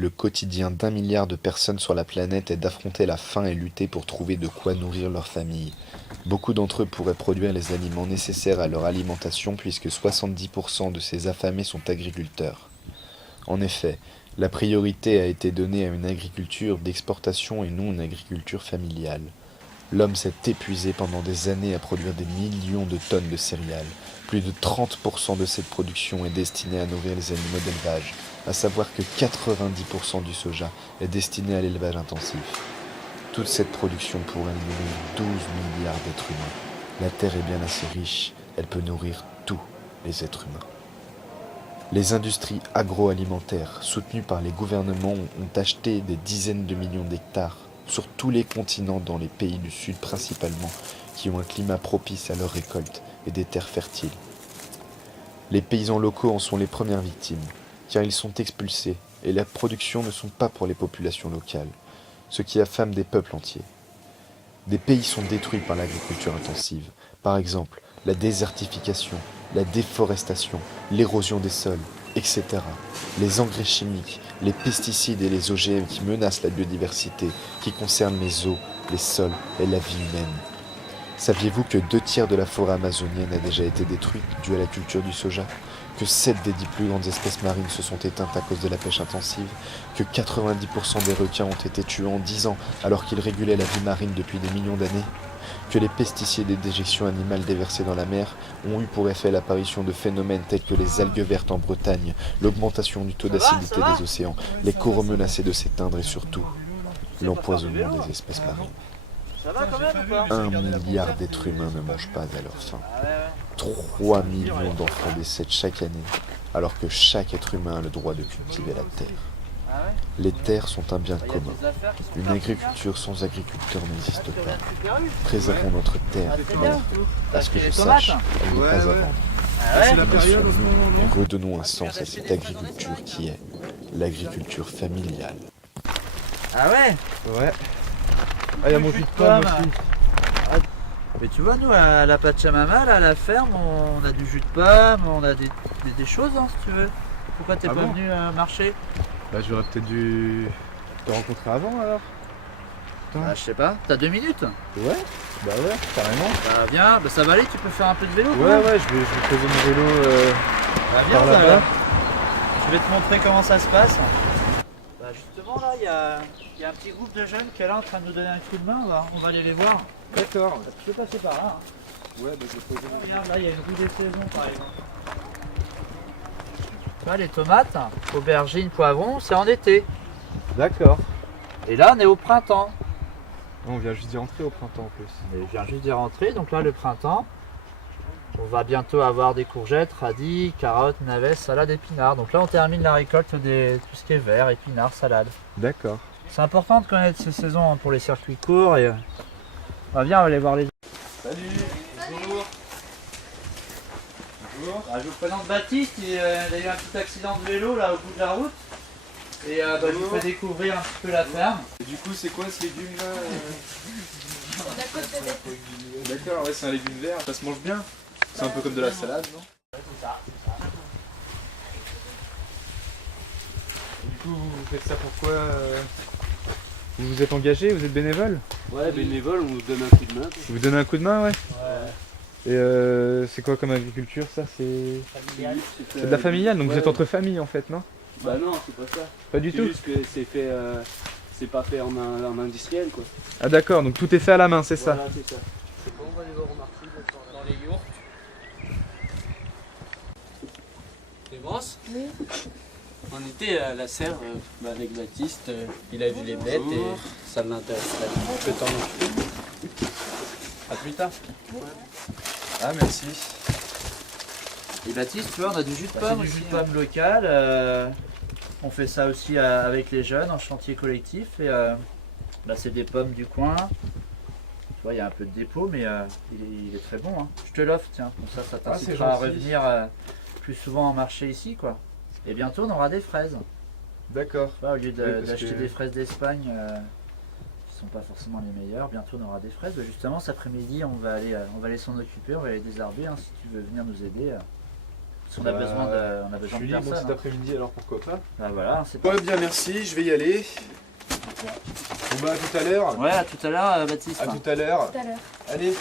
Le quotidien d'1 milliard de personnes sur la planète est d'affronter la faim et lutter pour trouver de quoi nourrir leur famille. Beaucoup d'entre eux pourraient produire les aliments nécessaires à leur alimentation puisque 70% de ces affamés sont agriculteurs. En effet, la priorité a été donnée à une agriculture d'exportation et non une agriculture familiale. L'homme s'est épuisé pendant des années à produire des millions de tonnes de céréales. Plus de 30% de cette production est destinée à nourrir les animaux d'élevage, à savoir que 90% du soja est destiné à l'élevage intensif. Toute cette production pourrait nourrir 12 milliards d'êtres humains. La Terre est bien assez riche, elle peut nourrir tous les êtres humains. Les industries agroalimentaires, soutenues par les gouvernements, ont acheté des dizaines de millions d'hectares sur tous les continents dans les pays du Sud principalement, qui ont un climat propice à leur récolte et des terres fertiles. Les paysans locaux en sont les premières victimes, car ils sont expulsés et la production ne sont pas pour les populations locales, ce qui affame des peuples entiers. Des pays sont détruits par l'agriculture intensive, par exemple la désertification, la déforestation, l'érosion des sols, etc. Les engrais chimiques, les pesticides et les OGM qui menacent la biodiversité, qui concernent les eaux, les sols et la vie humaine. Saviez-vous que 2 tiers de la forêt amazonienne a déjà été détruite due à la culture du soja? Que 7 des 10 plus grandes espèces marines se sont éteintes à cause de la pêche intensive? Que 90% des requins ont été tués en 10 ans alors qu'ils régulaient la vie marine depuis des millions d'années? Que les pesticides et déjections animales déversées dans la mer ont eu pour effet l'apparition de phénomènes tels que les algues vertes en Bretagne, l'augmentation du taux d'acidité des océans, les coraux menacés de s'éteindre et surtout l'empoisonnement des espèces marines. Ça va quand même ou pas? 1 milliard d'êtres humains ne mangent pas à leur faim. 3 millions d'enfants décèdent chaque année, alors que chaque être humain a le droit de cultiver la terre. Les terres sont un bien commun. Une agriculture sans agriculteurs n'existe pas. Préservons notre terre, mère. À ce que je sache, elle n'est pas à vendre. Et redonnons un sens à cette agriculture qui est l'agriculture familiale. Ah ouais? Ouais. Ah, il y a mon jus de pomme aussi. Mais tu vois, nous à la Pachamama, là, à la ferme, on a du jus de pomme, on a des choses, hein, si tu veux. Pourquoi t'es Ah pas bon venu marcher? Bah j'aurais peut-être dû te rencontrer avant alors. Bah, je sais pas, t'as 2 minutes? Ouais, bah ouais, carrément. Bah viens, bah ça va aller, tu peux faire un peu de vélo? Ouais, ouais, je vais poser mon vélo Bah viens, par ça là-bas. va. Je vais te montrer comment ça se passe. Bah justement là, il y a un petit groupe de jeunes qui est là en train de nous donner un coup de main, on va aller les voir. D'accord. Tu peux passer par là. Hein. Ouais, bah je vais poser mon vélo. Regarde, là il y a une rue des saisons par exemple. Tu vois, les tomates, aubergines, poivrons, c'est en été. D'accord. Et là on est au printemps. On vient juste d'y rentrer au printemps en plus. Mais je viens juste d'y rentrer, donc là le printemps, on va bientôt avoir des courgettes, radis, carottes, navets, salades, épinards. Donc là on termine la récolte de tout ce qui est vert, épinards, salades. D'accord. C'est important de connaître ces saisons hein, pour les circuits courts et bah, viens on va aller voir les... Salut. Bonjour. Bonjour. Je vous présente Baptiste, il a eu un petit accident de vélo là au bout de la route. Et je vous fais découvrir un petit peu la ferme. Et du coup, c'est quoi ce légume là D'accord, ouais, c'est un légume vert, ça se mange bien. C'est un peu comme de la salade, non? C'est ça. Et du coup, vous faites ça pourquoi Vous vous êtes engagé, vous êtes bénévole? Ouais, bénévole, on nous donne un coup de main. Vous donnez un coup de main, ouais. Ouais. Et c'est quoi comme agriculture ça? C'est de la familiale, donc vous êtes entre familles en fait, non? Bah non, c'est pas ça. Pas du C'est tout? juste que c'est fait, c'est pas fait en industriel quoi. Ah d'accord, donc tout est fait à la main, c'est ça? Voilà, c'est ça. C'est bon, on va les voir remarquer dans les yourtes. C'est grosse? Oui. On était à la serre avec Baptiste, il a vu les bêtes et ça l'intéresse. Je peux t'en occuper. À plus tard. Ah merci. Et Baptiste, tu vois, on a du jus de pomme, du jus de pomme local. On fait ça aussi avec les jeunes en chantier collectif. Et là, c'est des pommes du coin. Tu vois, il y a un peu de dépôt, mais il est très bon. Hein. Je te l'offre, tiens. Comme ça t'incitera à revenir plus souvent en marché ici, quoi. Et bientôt, on aura des fraises. D'accord. Tu vois, au lieu Oui, d'acheter des fraises d'Espagne, qui sont pas forcément les meilleures, bientôt on aura des fraises. Justement, cet après-midi, on va aller s'en occuper, on va aller désherber. Hein, si tu veux venir nous aider. Parce qu'on a besoin de, on a Je besoin suis de libre personnes. cet après-midi, alors pourquoi pas. Bah voilà, c'est Ouais, bien merci, je vais y aller. Bon bah à tout à l'heure. Ouais, à tout à l'heure, Baptiste. À tout à l'heure. Tout à l'heure. Allez.